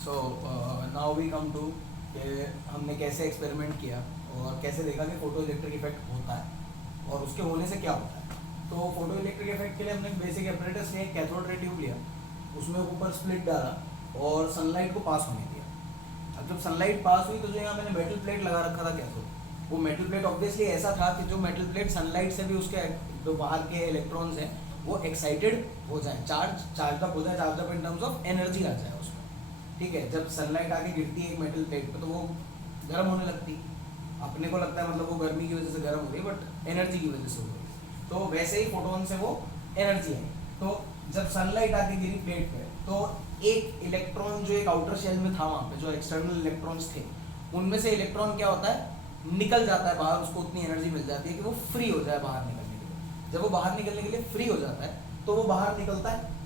So now we come to कि हमने कैसे एक्सपेरिमेंट किया और कैसे देखा कि फोटो इलेक्ट्रिक इफेक्ट होता है और उसके होने से क्या होता है। तो फोटो इलेक्ट्रिक इफेक्ट के लिए हमने बेसिक एपरेटस लिया, कैथोड रे ट्यूब लिया, उसमें ऊपर स्प्लिट डाला और सनलाइट को पास होने दिया। अब जब सनलाइट पास हुई तो जो यहाँ मैंने मेटल प्लेट लगा रखा था कैथोड, वो मेटल प्लेट ऑब्वियसली ऐसा था कि जो मेटल प्लेट सनलाइट से भी उसके जो बाहर के इलेक्ट्रॉन्स हैं वो एक्साइटेड हो जाए, चार्ज अप हो जाए, charge up in terms of energy आ जाए उसमें। ठीक है, जब सनलाइट आके गिरती है एक मेटल प्लेट पे तो वो गर्म होने लगती, अपने को लगता है मतलब वो गर्मी की वजह से गर्म हो रही है बट एनर्जी की वजह से हो रही है। तो वैसे ही फोटोन से वो एनर्जी है। तो जब सनलाइट आके गिरी प्लेट पे तो एक इलेक्ट्रॉन जो एक आउटर शेल में था वहाँ पे, जो एक्सटर्नल इलेक्ट्रॉन्स थे, उनमें से इलेक्ट्रॉन क्या होता है, निकल जाता है बाहर, उसको उतनी एनर्जी मिल जाती है कि वो फ्री हो जाए बाहर निकलने के लिए। जब वो बाहर निकलने के लिए फ्री हो जाता है तो वो बाहर निकलता है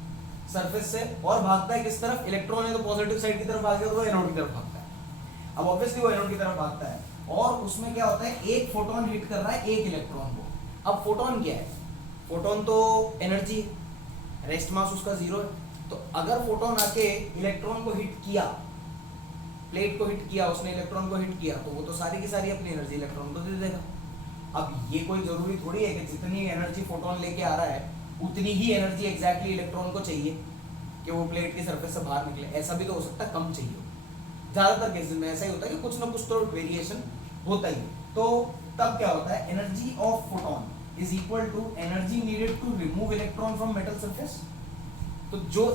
सरफेस से और भागता है किस तरफ, इलेक्ट्रॉन है तो पॉजिटिव साइड की तरफ भागेगा तो वो एनोड की तरफ भागता है। अब ऑब्वियसली वो एनोड की तरफ भागता है और उसमें क्या होता है, एक फोटोन हिट कर रहा है एक इलेक्ट्रॉन को। अब फोटोन क्या है, फोटोन तो एनर्जी है, रेस्ट मास उसका जीरो है। तो अगर फोटोन आके इलेक्ट्रॉन को हिट किया, प्लेट को हिट किया, उसने इलेक्ट्रॉन को हिट किया, तो वो तो सारी की सारी अपनी एनर्जी इलेक्ट्रॉन को दे देगा। अब ये कोई जरूरी थोड़ी है कि जितनी एनर्जी फोटोन लेके आ रहा है उतनी ही एनर्जी एग्जैक्टली इलेक्ट्रॉन को चाहिए कि वो प्लेट की सरफेस से बाहर निकले। ऐसा भी तो हो सकता है, कम चाहिए। ज्यादातर केसेस में ऐसा ही होता है कि कुछ ना कुछ तो वेरिएशन होता ही है। तो तब क्या होता है, energy of photon is equal to energy needed to remove electron from metal surface. तो जो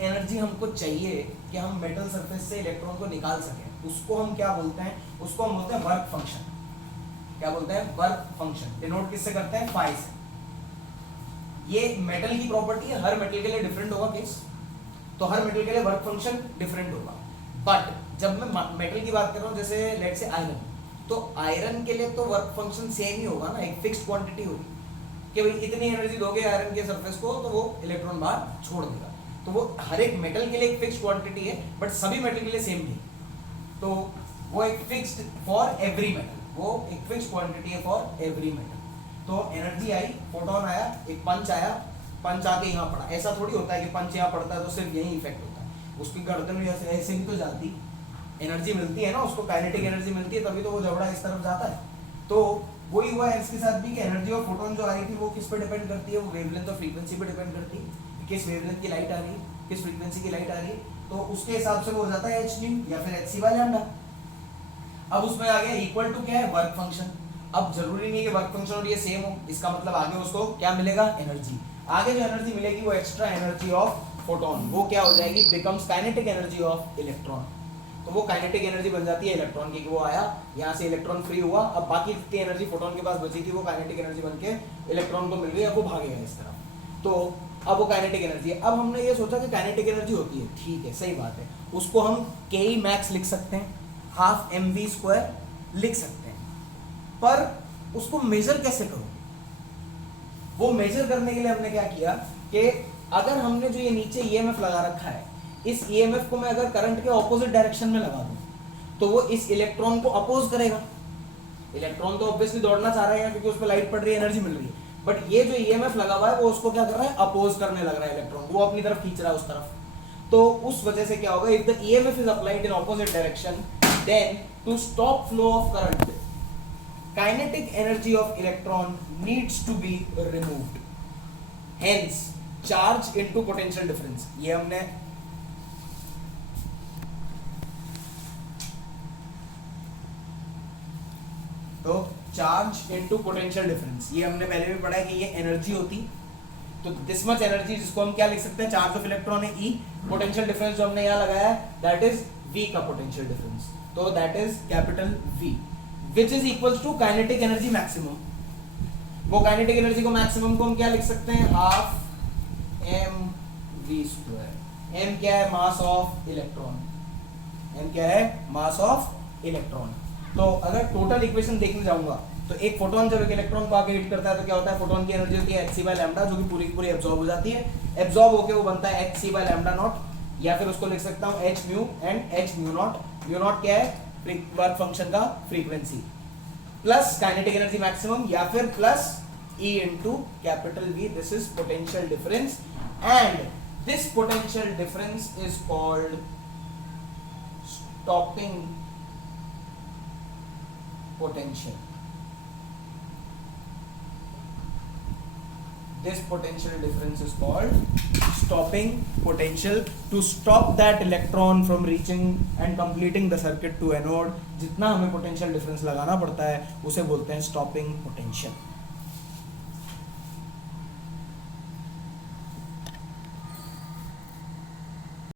एनर्जी हमको चाहिए कि हम मेटल सरफेस से इलेक्ट्रॉन को निकाल सकें, उसको हम क्या बोलते हैं, उसको हम बोलते हैं वर्क फंक्शन। क्या बोलते हैं, वर्क फंक्शन। डिनोट किससे करते हैं, फाई से। ये मेटल की प्रॉपर्टी है, हर मेटल के लिए डिफरेंट होगा केस, तो हर मेटल के लिए वर्क फंक्शन डिफरेंट होगा। बट जब मैं मेटल की बात कर रहा हूं, जैसे लेट से आयरन, तो आयरन के लिए तो वर्क फंक्शन सेम ही होगा ना, एक फिक्स्ड क्वांटिटी होगी कि भाई इतनी एनर्जी दोगे आयरन के सरफेस को तो वो इलेक्ट्रॉन बाहर छोड़ देगा। तो वो हर एक मेटल के लिए एक फिक्स्ड क्वांटिटी है, बट सभी मेटल के लिए सेम नहीं। तो वो एक फिक्स्ड फॉर एवरी मेटल, वो एक फिक्स्ड क्वांटिटी है फॉर एवरी मेटल। तो एनर्जी आई, फोटोन आया, एक पंच आया, पंच आके यहाँ पड़ा। ऐसा थोड़ी होता है कि पंच यहाँ पड़ता है तो सिर्फ यही इफेक्ट होता है, उसकी गर्दन में ऐसे भी तो जाती एनर्जी मिलती है ना, उसको काइनेटिक एनर्जी मिलती है, तभी तो वो जबड़ा इस तरफ जाता है। तो वही हुआ है इसके साथ भी कि एनर्जी ऑफ फोटोन जो आ रही थी वो किस पे डिपेंड करती है, वो वेवलेंथ और फ्रीक्वेंसी पे डिपेंड करती है, किस वेवलेंथ की लाइट आ रही है, किस फ्रीक्वेंसी की लाइट आ रही है। तो उसके हिसाब से वो हो जाता है एच न्यू या फिर एच सी बाय लैम्डा। अब उसमें आ गया इक्वल टू क्या है, वर्क फंक्शन। अब जरूरी नहीं कि वर्क फंक्शन और ये सेम हो, इसका मतलब आगे उसको क्या मिलेगा, एनर्जी। आगे जो एनर्जी मिलेगी वो एक्स्ट्रा एनर्जी ऑफ फोटोन, वो क्या हो जाएगी, becomes kinetic energy of electron. तो वो काइनेटिक एनर्जी बन जाती है इलेक्ट्रॉन की, कि वो आया यहाँ से इलेक्ट्रॉन फ्री हुआ, अब बाकी जितनी एनर्जी फोटोन के पास बची थी वो काइनेटिक एनर्जी बन के इलेक्ट्रॉन को मिल गई, अब वो भागेगा इस तरफ। तो अब वो काइनेटिक एनर्जी है। अब हमने ये सोचा कि काइनेटिक एनर्जी होती है, ठीक है सही बात है, उसको हम के मैक्स लिख सकते हैं, हाफ एम वी स्क्वायर लिख सकते हैं, पर उसको मेजर कैसे करूं। वो मेजर करने के लिए हमने क्या किया कि अगर हमने जो ये नीचे ईएमएफ लगा रखा है, इस ईएमएफ को मैं अगर करंट के ऑपोजिट डायरेक्शन में लगा दूं तो वो इस इलेक्ट्रॉन को अपोज करेगा। इलेक्ट्रॉन तो ऑब्वियसली दौड़ना चाह रहा है क्योंकि उस पर लाइट पड़ रही है, एनर्जी मिल रही है, बट ये जो ईएमएफ लगा हुआ है वो उसको क्या कर रहा है, अपोज करने लग रहा है इलेक्ट्रॉन को, वो अपनी तरफ खींच रहा है उस तरफ। तो उस वजह से क्या होगा, if the EMF is applied in opposite direction, then to stop flow of current, kinetic energy of electron needs to be removed, hence charge into potential difference। ये हमने तो चार्ज इनटू पोटेंशियल डिफरेंस ये हमने पहले भी पढ़ा है कि ये एनर्जी होती, तो दिस मच एनर्जी जिसको हम क्या लिख सकते हैं, चार्ज ऑफ इलेक्ट्रॉन है ई, पोटेंशियल डिफरेंस जो हमने यहाँ लगाया है दैट इज वी का पोटेंशियल डिफरेंस, तो that is capital V, which is equals to kinetic energy maximum। वो kinetic energy को maximum को हम क्या लिख सकते हैं, half m v square। m क्या है, mass of electron, m क्या है, mass of electron। तो अगर टोटल इक्वेशन देखने जाऊंगा तो एक फोटोन जब एक इलेक्ट्रॉन को आगे हिट करता है तो क्या होता है, फोटोन की एनर्जी होती है एच सी बाय लैम्डा, जो कि पूरी की पूरी एब्जॉर्ब हो जाती है, एब्जॉर्ब होके वो बनता है H C by lambda naught, या फिर उसको लिख सकता हूँ H mu and H mu naught. Mu naught क्या है, वर्क फंक्शन का frequency, plus kinetic energy maximum, या फिर plus E into capital V, this is potential difference, and this potential difference is called stopping potential. This potential difference is called stopping potential. To stop that electron from reaching and completing the circuit to anode, जितना हमें potential difference लगाना पड़ता है उसे बोलते हैं stopping potential.